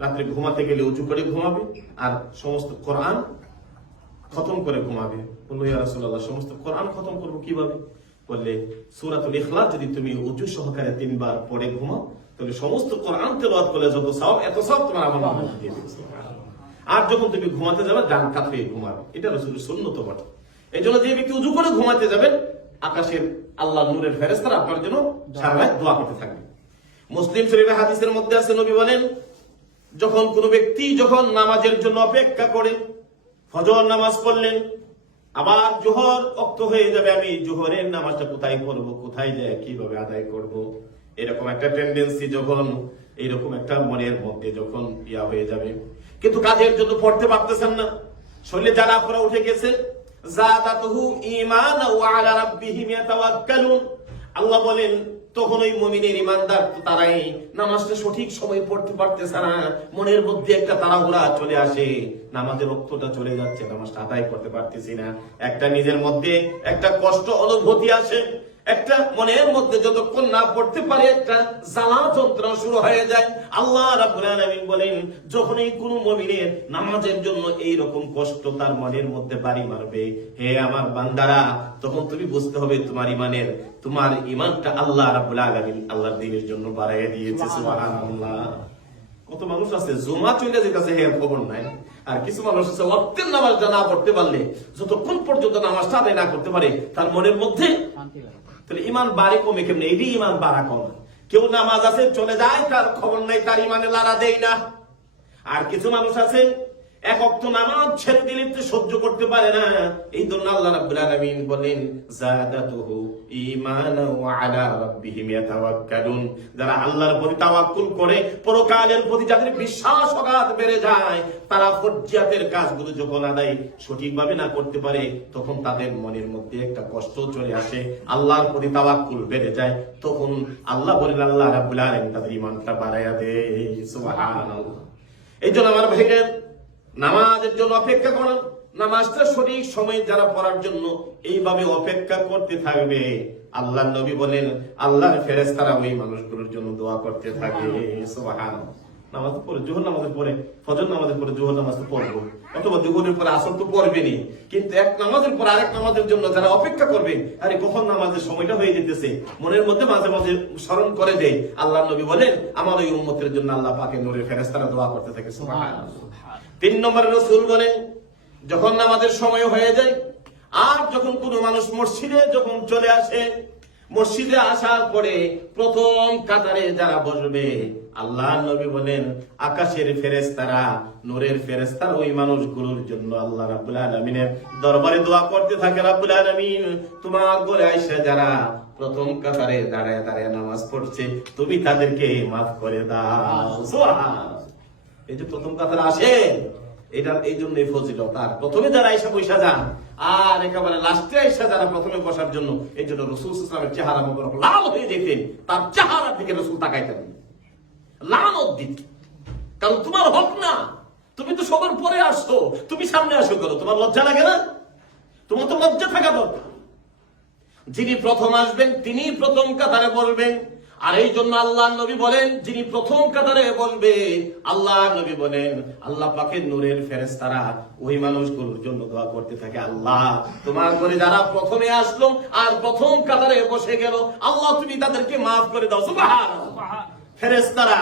রাত্রে ঘুমাতে গেলে উঁচু করে ঘুমাবে, আর সমস্ত কোরআন খতম করে ঘুমাবে। বলল সমস্ত কোরআন খতম করব কীভাবে? বললে, সূরাতুল ইখলাস, যদি তুমি উঁচু সহকারে তিনবার পড়ে ঘুমাও, তাহলে সমস্ত কোরআন তেলাওয়াত করলে যত সওয়াব, এত সওয়াব তোমার আমল নামায় আর যখন তুমি ঘুমাতে যাবে, ডান কাত হয়ে ঘুমাবে। এটা রসুলের সুন্নত বটে। এই জন্য যে ব্যক্তি উজু করে ঘুমাতে যাবেন আকাশের আল্লাহ নূরের ফেরেস্তারা আপনার জন্য সারা দোয়া করতে থাকবে। মুসলিম শরীফের হাদিসের মধ্যে আছে, নবী বলেন যখন কোন ব্যক্তি যখন নামাজের জন্য অপেক্ষা করে, ফজর নামাজ পড়লেন, আবার জোহর অক্ত হয়ে যাবে, আমি জোহরের নামাজটা কোথায় করব কোথায় যায়, কীভাবে আদায় করব? এরকম একটা টেন্ডেন্সি যখন এইরকম একটা মনের মধ্যে যখন ইয়া হয়ে যাবে। কিন্তু কাজের জন্য পড়তে পারতেছেন না। শরীরে জ্বালা পড়া উঠে গেছে। আল্লাহ বলেন তখন ওই মমিনের ইমানদার তারাই নামাজটা সঠিক সময় পড়তে পারতেছে না। মনের মধ্যে একটা তাড়াহুড়া চলে আসে। নামাজের রক্তটা চলে যাচ্ছে, নামাজটা আদায় করতে পারতেছি না। একটা নিজের মধ্যে একটা কষ্ট, অনুভূতি আসে। একটা মনের মধ্যে যতক্ষণ না পড়তে পারে একটা জ্বালা যন্ত্রণা শুরু হয়ে যায়। আল্লাহ রাব্বুল আলামিন বলেন যখন এই কোন মুমিনের নামাজের জন্য এই রকম কষ্ট তার মনের মধ্যে বাড়ি মারবে হে আমার বান্দারা তখন তুমি বুঝতে হবে তোমার ইমানের তোমার ইমানটা আল্লাহ রাব্বুল আলামিন আল্লাহর দ্বীনের জন্য বাড়াইয়া দিয়েছে সুবহানাল্লাহ। কত মানুষ আছে জমা চলে যেতেছে হে খবর নাই। আর কিছু মানুষ আছে অর্থের নামাজটা না পড়তে পারলে যতক্ষণ পর্যন্ত নামাজটা আদায় না করতে পারে তার মনের মধ্যে তাহলে ইমান বাড়ে কমে কেমনে? এটি ইমান বাড়া কমে। কেউ নামাজ আছে, চলে যায়, তার খবর নাই, তার ইমানে লারা দেয় না। আর কিছু মানুষ আছে বিশ্বাস বেড়ে যায়, তারা ফরজিয়াতের কাজগুলো যখন আদায় সঠিকভাবে না করতে পারে, তখন তাদের মনের মধ্যে একটা কষ্ট চলে আসে, আল্লাহর প্রতি তাওয়াক্কুল বেড়ে যায়। তখন আল্লাহ বলেন, আল্লাহ রাব্বুল আলামিন তাদের ঈমানটা বাড়ায়া দেয় এই জন্য আমার ভাইরা নামাজের জন্য অপেক্ষা করুন। নামাজটা সঠিক সময় যারা পড়ার জন্য এইভাবে অপেক্ষা করতে থাকবে আল্লাহ নবী বলেন, আল্লাহর ফেরেস্তারা ওই মানুষগুলোর জন্য দোয়া করতে থাকে। সুবহানাল্লাহ। নামাজ জোহর নামাজের পরে ফজর নামাজের পরে জোহর নামাজ পড়ব। অথবা জোহরের পরে আসর তো পড়বেনি কিন্তু এক নামাজের পর আরেক নামাজের জন্য যারা অপেক্ষা করবে, আরে কখন নামাজের সময়টা হয়ে যেতেছে? মনের মধ্যে মাঝে মাঝে স্মরণ করে দেয়। আল্লাহ নবী বলেন, আমার ওই উম্মতের জন্য আল্লাহ পাকে নূরের ফেরেশতারা দোয়া করতে থাকে। তিন নম্বর রসুল বলেন, যখন নামাজের সময় হয়ে যায়, আর যখন কোন মানুষ মসজিদে যখন চলে আসে মসজিদে আসার পরে প্রথম কাতারে যারা বসবে আল্লাহ নবী বলেন, আকাশের ফেরেস্তারা নূরের ফেরেস্তারা ওই মানুষগুলোর জন্য আল্লাহ রাব্বুল আলামিনের দরবারে দোয়া করতে থাকে, রাব্বুল আলামিন, তোমার ঘরে আইসা যারা প্রথম কাতারে দাঁড়ায় দাঁড়ায় নামাজ পড়ছে, তুমি তাদেরকে মাফ করে দাও। এই যে প্রথম কথা আসে এটা এই জন্য ফজিলত। আর প্রথমে যারা আইসা পয়সা যান, আর একেবারে লাস্টে আইসা যারা প্রথমে বসার জন্য, এই জন্য রসুল ইসলামের চেহারা মোবারক লাল হয়ে যেতেন তার চেহারার দিকে রসুল তাকাইতেন লাল দিক কারণ তোমার হক না। তুমি তো সবার পরে আসছো, তুমি সামনে আসো কেন? তোমার লজ্জা লাগে না? তোমার তো লজ্জা থাকা দরকার। যিনি প্রথম আসবেন তিনি প্রথম কাতারে বলবেন আর এই জন্য আল্লাহ নবী বলেন যিনি প্রথম কাতারে বলবে আল্লাহ নবী বলেন আল্লাহ পাকের নূরের ফেরেশতারা ওই মানুষগুলোর জন্য দোয়া করতে থাকে আল্লাহ তোমার ঘরে যারা প্রথমে আসলো আর প্রথম কাতারে বসে গেল আল্লাহ তুমি তাদেরকে মাফ করে দাও সুবহানাল্লাহ। ফেরেশতারা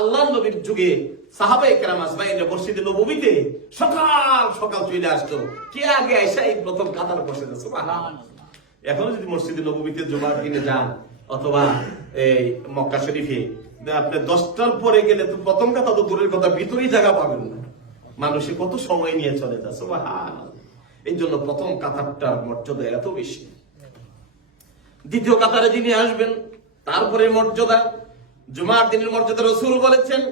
আল্লাহ নবীর যুগে সাহাবাই কেরাম আসমাইনে মসজিদে নবীতে সকাল সকাল চলে আসতো। কে আগে আইসা এই প্রথম কাতার বসে যাচ্ছে এখনও যদি মসজিদে নবীতে জুমার দিনে যান অথবা, এই মক্কা শরীফে। আপনি দশটার পরে গেলে তো প্রথম কথা তো দূরের কথা, ভিতরেই জায়গা পাবেন না। মানুষে কত সময় নিয়ে চলে যাচ্ছে। এই জন্য প্রথম কাতারটার মর্যাদা এত বেশি। দ্বিতীয় কাতারে যিনি আসবেন, তারপরে মর্যাদা, জুমার দিনের মর্যাদা রসুল বলেছেন।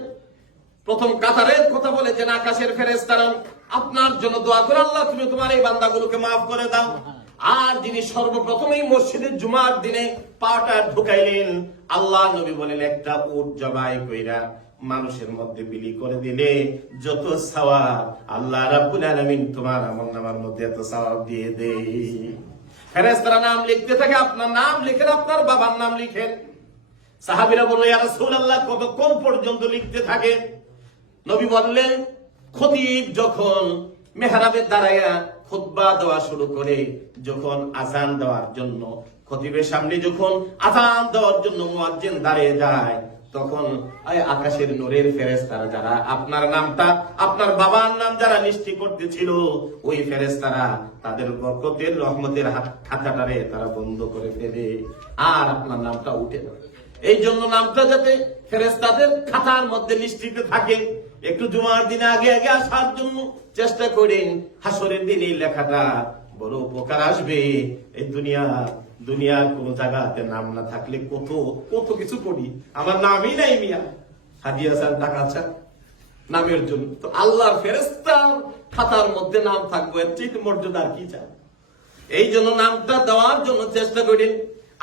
প্রথম কাতারের কথা বলেছেন আকাশের ফেরেস্তারা আপনার জন্য দোয়া করে আল্লাহ, তুমি তোমার এই বান্দাগুলোকে মাফ করে দাও। আর যিনি সর্বপ্রথমেই মসজিদের জুমার দিনে পাটা ঢুকাইলেন, আল্লাহ নবী বলেন, একটা উট জবাই কইরা মানুষের মধ্যে বিলি করে দিলে যত সওয়াব, আল্লাহ রাব্বুল আলামিন তোমার আমল নামার মধ্যে এত সওয়াব দিয়ে দেয়। ফেরেস্তারা নাম লিখতে থাকে, আপনার নাম লিখেন, আপনার বাবার নাম লিখেন। সাহাবিরা বলল, ইয়া রাসূলুল্লাহ, কতক্ষণ পর্যন্ত লিখতে থাকে নবী বললেন, খতিব যখন মেহরাবে দাঁড়াইয়া খুতবা দেওয়া শুরু করে যখন আজান দেওয়ার জন্য। খতিবের সামনে যখন আজান দেওয়ার জন্য মুয়াজ্জিন দাঁড়িয়ে যায়, তখন এই আকাশের নূরের ফেরেশতারা যারা আপনার নামটা, আপনার বাবার নাম যারা নিষ্ঠি করতেছিল, ওই ফেরেশতারা তাদের বরকতের রহমতের খাতাটারে তারা বন্ধ করে ফেলে আর আপনার নামটা উঠে না এই জন্য নামটা যাতে ফেরেস্তাদের খাতার মধ্যে নিশ্চিত থাকে। একটু জুমার দিনে আগে আগে আসার জন্য চেষ্টা করেন হাসরের দিন লেখাটা বড় উপকার আসবে। এই দুনিয়া, দুনিয়ার কোন জায়গাতে নাম না থাকলে কত কত কিছু করি। আমার নামই নাই মিয়া। হাদিয়া স্যার টাকা চান নামের জন্য। তো আল্লাহর ফেরেস্তার খাতার মধ্যে নাম থাকব চেয়ে মর্যাদা কি চান? এই জন্য নামটা দেওয়ার জন্য চেষ্টা করেন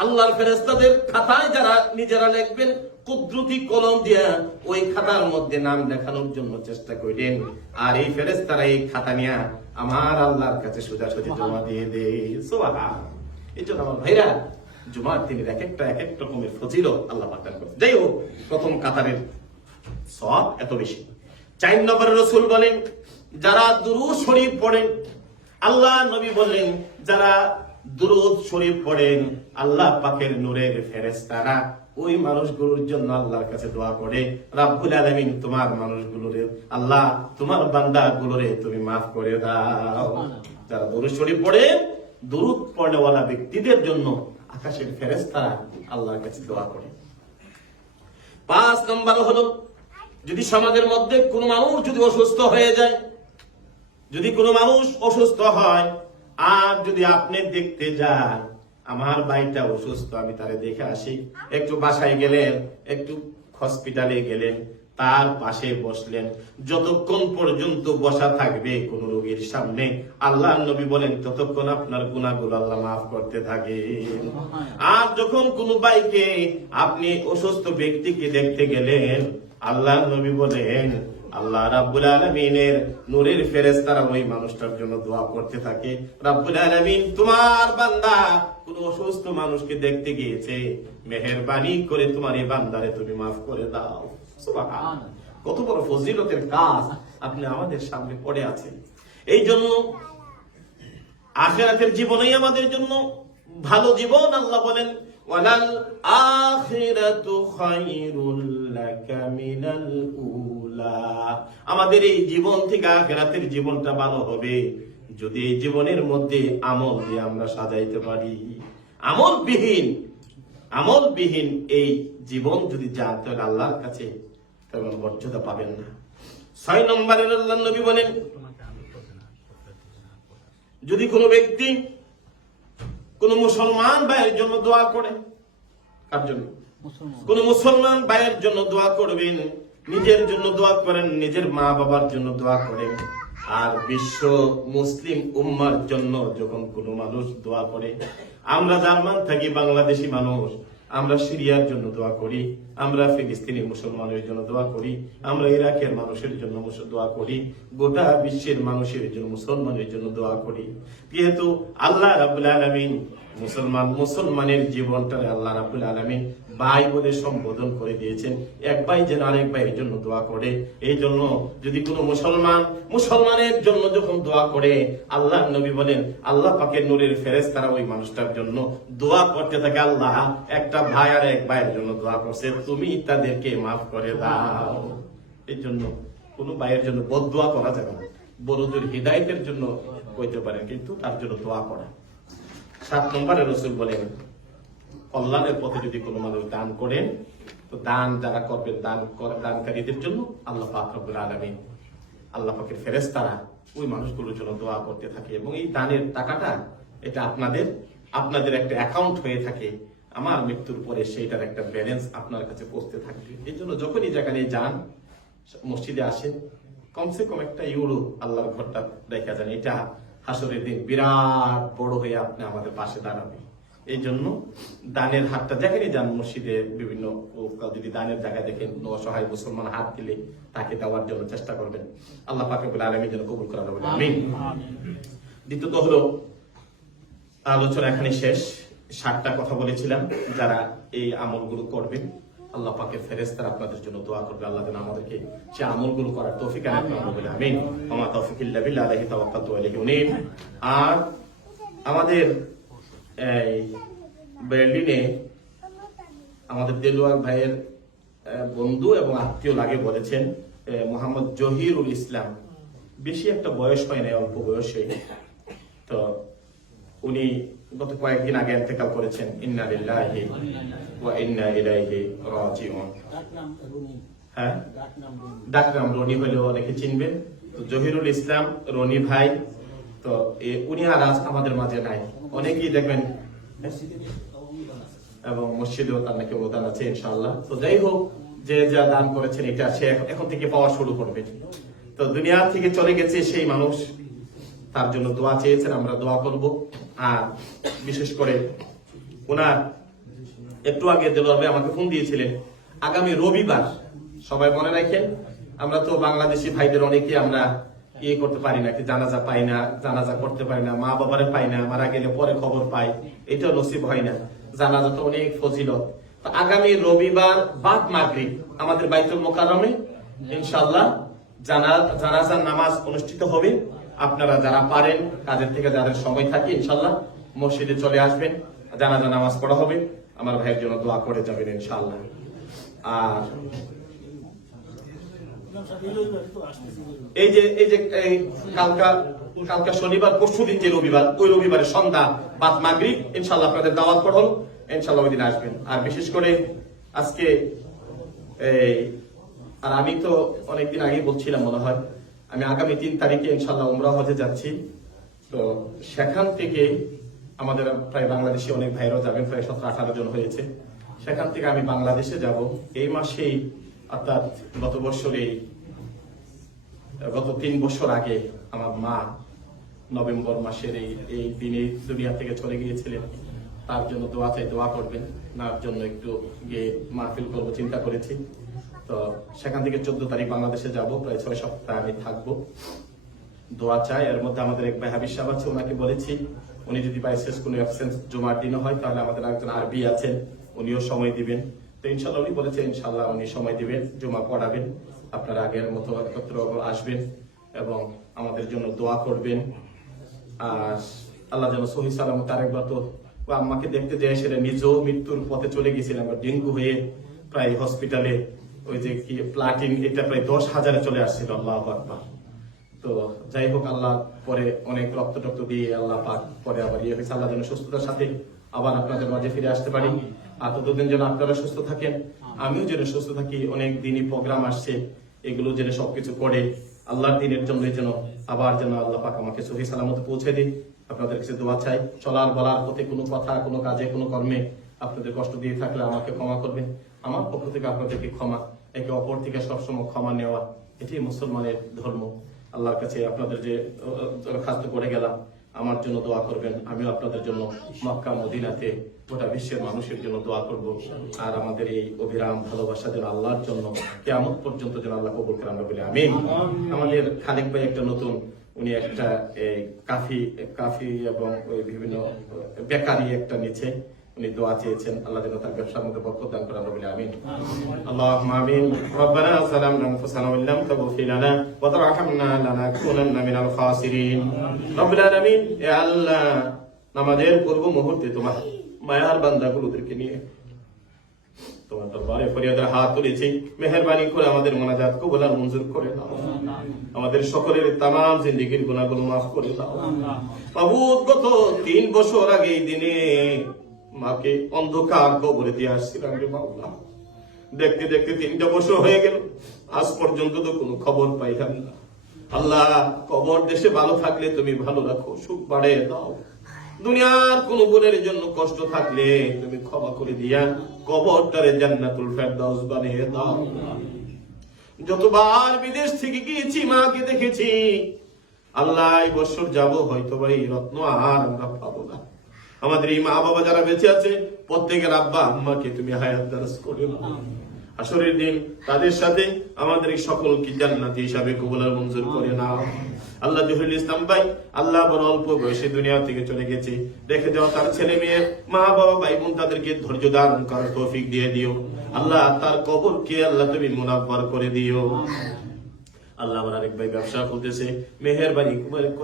আল্লাহর ফেরেস্তাদের খাতায় যারা নিজেরা লিখবেন কুদরতি কলম দিয়া ওই খাতার মধ্যে নাম দেখানোর জন্য চেষ্টা করেন আর এই ফেরেস্তারা এই খাতা নিয়ে আমার আল্লাহর কাছে সোজাসুজি জমা দিয়ে দে সুবহান। এই জন্য আমার ভাইরা, জুমার দিনের এক একটা এক এক রকমের ফজিল আল্লাহ পাঠান করে যাই হোক, প্রথম কাতারের সব এত বেশি। চার নম্বর রসুল বলেন, যারা দুরু শরীফ পড়েন, আল্লাহ নবী বললেন, যারা দুরুদ শরীফ পড়েন, আল্লাহ পাকের নূরের ফেরেশতারা ওই মানুষগুলোর জন্য আল্লাহর কাছে দোয়া করে রাব্বুল আলামিন তোমার মানুষগুলোরে আল্লাহ তোমার বান্দা গুলোরে তুমি মাফ করে দাও। যারা দুরুদ শরীফ পড়ে দুরুদ পড়নেওয়ালা ব্যক্তিদের জন্য আকাশের ফেরেশতারা আল্লাহর কাছে দোয়া করে। পাঁচ নম্বর হলো যদি সমাজের মধ্যে কোনো মানুষ যদি অসুস্থ হয়ে যায় যদি কোনো মানুষ অসুস্থ হয় আর যদি আপনি দেখতে যান আমার ভাইটা অসুস্থ, আমি তারে দেখে আসি। একটু বাসায় গেলেন, একটু হসপিটালে গেলেন, তার পাশে বসলেন। যতক্ষণ পর্যন্ত বসা থাকবে কোন রোগীর সামনে আল্লাহ নবী বলেন, ততক্ষণ আপনার গুণাগুলো আল্লাহ মাফ করতে থাকে। আর যখন কোন বাইকে আপনি অসুস্থ ব্যক্তিকে দেখতে গেলেন আল্লাহ নবী বলেন আল্লাহ রাব্বুল আলামিনের নূরের ফেরেশতারা ওই মানুষটার জন্য দোয়া করতে থাকে। রাব্বুল আলামিন, তোমার বান্দা কোন অসুস্থ মানুষকে দেখতে গিয়েছে। মেহেরবানি করে তোমার এই বান্দারে তুমি মাফ করে দাও। কত বড় ফজিলতের কাজ আপনি আমাদের সামনে পড়ে আছেন। এই জন্য আখেরাতের জীবনেই আমাদের জন্য ভালো জীবন, আল্লাহ বলেন, ওয়ালাল আখিরাতু খায়রুল লাকা মিনাল উলা আমাদের এই জীবন থেকে আখেরাতের জীবনটা ভালো হবে। যদি এই জীবনের মধ্যে আমল দিয়ে আমরা সাজাইতে পারি। আমল বিহীন আমল বিহীন এই জীবন যদি যান তাহলে আল্লাহর কাছে তেমন মর্যাদা পাবেন না। ছয় নম্বরের আল্লাহ নবী বলেন যদি কোনো ব্যক্তি কোন মুসলমান ভাইয়ের জন্য দোয়া করে কার জন্য? কোন মুসলমান ভাইয়ের জন্য দোয়া করবেন নিজের জন্য দোয়া করেন, নিজের মা বাবার জন্য দোয়া করেন। আর বিশ্ব মুসলিম উম্মার জন্য যখন কোনো মানুষ দোয়া করে, আমরা জার্মান থাকি, বাংলাদেশি মানুষ, আমরা সিরিয়ার জন্য দোয়া করি, আমরা ফিলিস্তিনি মুসলমানের জন্য দোয়া করি, আমরা ইরাকের মানুষের জন্য দোয়া করি, গোটা বিশ্বের মানুষের জন্য, মুসলমানের জন্য দোয়া করি। যেহেতু আল্লাহ রাবুল আলমিন মুসলমান, মুসলমানের জীবনটা আল্লাহ রাবুল আলমিন ভাই বলে সম্বোধন করে দিয়েছেন। এক ভাই যেন আরেক ভাইয়ের জন্য দোয়া করে। এই জন্য যদি কোনো মুসলমান মুসলমানের জন্য যখন দোয়া করে, আল্লাহ নবী বলেন, আল্লাহ পাকের নূরের ফেরেস তারা ওই মানুষটার জন্য দোয়া করতে থাকে আল্লাহ। একটা ভাই আর এক ভাইয়ের জন্য দোয়া করছে। তুমি তাদেরকে মাফ করে দাও। এই জন্য কোন ভাইয়ের জন্য বদ দোয়া করা যাবে না। বড়দের হৃদায়তের জন্য কইতে পারেন, কিন্তু তার জন্য দোয়া করা। সাত নম্বরে রসুল বলেন কল্যাণের পথে যদি কোনো মানুষ দান করেন, তো দান যারা করবেন দান কর- দানকারীদের জন্য আল্লাহ পাক রব্বুল আলামিন, আল্লাহ পাকের ফেরেশতারা ওই মানুষগুলোর জন্য দোয়া করতে থাকে এবং এই দানের টাকাটা এটা আপনাদের আপনাদের একটা অ্যাকাউন্ট হয়ে থাকে। আমার মৃত্যুর পরে সেইটার একটা ব্যালেন্স আপনার কাছে পৌঁছতে থাকবে। এই জন্য যখনই যেখানে যান, মসজিদে আসেন, কমসে কম একটা ইউরো আল্লাহর ঘরটা দেখা যান। এটা হাসরের দিন বিরাট বড় হয়ে আপনি আমাদের পাশে দাঁড়াবে এই জন্য দানের হাতটা যেখানে যান মসজিদে বিভিন্ন যদি দানের জায়গা দেখেন অসহায় মুসলমান হাত দিলে তাকে দেওয়ার জন্য চেষ্টা করবেন। আল্লাহ পাকে বলে আলমী যেন কবুল করা যাবে আমিন। দ্বিতীয়ত হলো আলোচনা এখানে শেষ। ষাটটা কথা বলেছিলাম যারা এই আমলগুলো করবেন আল্লাহ পাকের ফেরেস্তারা আপনাদের জন্য দোয়া করবে। আল্লাহ যেন আমাদেরকে সে আমলগুলো করার তৌফিক বলে আমিন আমার তৌফিক ইল্লা বিল্লাহ আলাইহি তাওয়াক্কালতু আলাইহি আর আমাদের বার্লিনে আমাদের দেলোয়ার ভাইয়ের বন্ধু এবং আত্মীয় লাগে বলেছেন মোহাম্মদ জহিরুল ইসলাম। বেশি একটা বয়স হয় নাই অল্প বয়সে। তো উনি গত কয়েকদিন আগে ইন্তেকাল করেছেন। ইন্না লিল্লাহি ওয়া ইন্না ইলাইহি রাজিউন। হ্যাঁ? ডাকনাম রুনি। রনি হলেও অনেকে চিনবেন। তো জহিরুল ইসলাম রনি ভাই তো উনি আর আজ আমাদের মাঝে নাই। অনেকেই দেখবেন এবং মসজিদেও তার নাকি অবদান আছে ইনশাল্লাহ তো যাই হোক, যে যা দান করেছেন, এটা সে এখন- থেকে পাওয়া শুরু করবে। তো দুনিয়া থেকে চলে গেছে সেই মানুষ। তার জন্য দোয়া চেয়েছেন, আমরা দোয়া করব। আর বিশেষ করে ওনার একটু আগে দেলোয়ার আমাকে ফোন দিয়েছিলেন, আগামী রবিবার, সবাই মনে রাখেন, আমরা তো বাংলাদেশি ভাইদের অনেকে আমরা ইয়ে করতে পারি না কি জানাজা পাই না, জানাজা করতে পারি না, মা বাবারে পাই না, মারা গেলে পরে খবর পাই এটা নসিব হয় না। জানাজা তো অনেক ফজিলত। আগামী রবিবার বাদ মাগরিব আমাদের বাইতুল মোকারমে ইনশাল্লাহ জানা, জানাজার নামাজ অনুষ্ঠিত হবে। আপনারা যারা পারেন, কাজের থেকে যাদের সময় থাকে ইনশাল্লাহ মসজিদে চলে আসবেন, জানাজা নামাজ পড়া হবে। আমার ভাইয়ের জন্য দোয়া করে যাবেন ইনশাল্লাহ আর এই যে এই যে কালকা কালকা শনিবার, পরশু দিন যে রবিবার, ওই রবিবারের সন্ধ্যা বাদ মাগরিব ইনশাল্লাহ আপনাদের দাওয়াত হলো ইনশাল্লাহ ওই দিন আসবেন। আর বিশেষ করে আজকে, এই, আর আমি তো অনেকদিন আগে বলছিলাম মনে হয়, আমি আগামী তিন তারিখে ইনশাল্লাহ উমরা হজে যাচ্ছি। তো সেখান থেকে আমাদের প্রায় বাংলাদেশে অনেক ভাইরাও যাবেন, প্রায় সতেরো আঠারো জন হয়েছে। সেখান থেকে আমি বাংলাদেশে যাব। এই মাসেই অর্থাৎ গত বছরেই গত তিন বছর আগে আমার মা নভেম্বর মাসের এই এই দিনে দুনিয়া থেকে চলে গিয়েছিলেন। তার জন্য দোয়া চাই দোয়া করবেন। তার জন্য একটু গিয়ে মাহফিল করব, চিন্তা করেছি। তো সেখান থেকে চোদ্দ তারিখ বাংলাদেশে যাব, প্রায় ছয় সপ্তাহ আমি থাকব। দোয়া চাই। এর মধ্যে আমাদের এক ভাই হাবিজ সাহেব আছে, ওনাকে বলেছি, উনি যদি বাইসেস কোনো অ্যাবসেন্স জমার দিনে হয়, তাহলে আমাদের একজন আরবি আছেন, উনিও সময় দিবেন। তো ইনশাল্লাহ উনি বলেছেন ইনশাল্লাহ উনি সময় দিবেন, জমা পড়াবেন, আপনারা আগের মতো একত্র আসবেন এবং আমাদের জন্য দোয়া করবেন। আর আল্লাহ যেন সহি সালামত আরেকবার তো আম্মাকে দেখতে যায়, সেটা নিজেও মৃত্যুর পথে চলে গেছিলাম ডেঙ্গু হয়ে প্রায় হসপিটালে ওই যে কি প্লাটিন এটা প্রায় দশ হাজারে চলে আসছিল, আল্লাহ আকবার। তো যাই হোক, আল্লাহ পরে অনেক রক্ত টক্ত দিয়ে আল্লাহ পাক পরে আবার ইয়ে হয়েছে, আল্লাহ যেন সুস্থতার সাথে আবার আপনাদের মাঝে ফিরে আসতে পারি। ততদিন যেন আপনারা সুস্থ থাকেন। আমিও যেন সুস্থ থাকি, অনেক দিনই প্রোগ্রাম আসছে, এগুলো যেন সবকিছু করে আল্লাহর দিনের জন্য যেন আবার যেন আল্লাহ পাক আমাকে সহি সালামত পৌঁছে দিই আপনাদের কাছে দোয়া চাই, চলার বলার পথে কোনো কথা, কোনো কাজে, কোনো কর্মে আপনাদের কষ্ট দিয়ে থাকলে আমাকে ক্ষমা করবেন। আমার পক্ষ থেকে আপনাদেরকে ক্ষমা, একে অপর থেকে সবসময় ক্ষমা নেওয়া এটি মুসলমানের ধর্ম। আল্লাহর কাছে আপনাদের যে খাদ্য করে গেলাম আমার জন্য দোয়া করবেন। আমি আপনাদের জন্য মক্কা মদিনাতে গোটা বিশ্বের মানুষের জন্য দোয়া করব। আর আমাদের এই অভিরাম ভালোবাসা যেন আল্লাহর জন্য কেমন পর্যন্ত যেন আল্লাহ কবুল করে আমরা বলি আমি আমাদের খালেক ভাই একটা নতুন উনি একটা কাফি কাফি এবং বিভিন্ন বেকারি একটা নিচে উনি দোয়া চেয়েছেন আল্লাহ যেন তার ব্যবসার মধ্যে বরকত দান করেন রবিল আমিন। আল্লাহ রব্বানা সালাম তাগফির লানা ওয়া তারহামনা মিনাল খাসিরিন। আলামিন ইয়া আল্লাহ নামাজের পূর্ব মুহূর্তে তোমার মায়ার বান্দাগুলোদেরকে নিয়ে তোমার দরবারে ফরিয়াদের হাত তুলেছি। মেহরবানি করে আমাদের মোনাজাত কবুল আর মঞ্জুর করে দাও আমাদের সকলের তাম জিন্দিগির গুণাগুলো মাফ করে দাও বাবু তিন বছর আগে এই দিনে মাকে অন্ধকার কবরে দিয়ে আসছিলাম রে মাওলা। দেখতে দেখতে তিনটা বছর হয়ে গেল। আজ পর্যন্ত তো কোনো খবর পাইলাম না। আল্লাহ, কবর দেশে ভালো থাকলে তুমি ভালো রাখো, সুখ বাড়িয়ে দাও। দুনিয়ার কোন বোনের জন্য কষ্ট থাকলে তুমি ক্ষমা করে দিয়া কবরটারে জান্নাতুল ফেরদাউস বানিয়ে দাও। যতবার বিদেশ থেকে গিয়েছি, মাকে দেখেছি, আল্লাহ এই বছর যাব হয়তো ভাই রত্ন আর আমরা পাবো না। আমাদের এই মা বাবা যারা বেঁচে আছে প্রত্যেকের আব্বা আম্মাকে তুমি হায়াত দারাজ করে আসরের দিন তাদের সাথে আমাদের এই সকল কি জান্নাতি হিসাবে কবুলার মঞ্জুর করে নাও। আল্লাহ জহিরুল ইসলাম ভাই আল্লাহ বড় অল্প বয়সে দুনিয়া থেকে চলে গেছে। রেখে যাও তার ছেলে মেয়ে মা বাবা ভাই বোন তাদেরকে ধৈর্য ধারণ করার তৌফিক দিয়ে দিও। আল্লাহ তার কবরকে আল্লাহ তুমি মুনাফার করে দিও। আল্লাহ আমার আরেক ভাই ব্যবসা করতেছে মেহের মেহেরবানি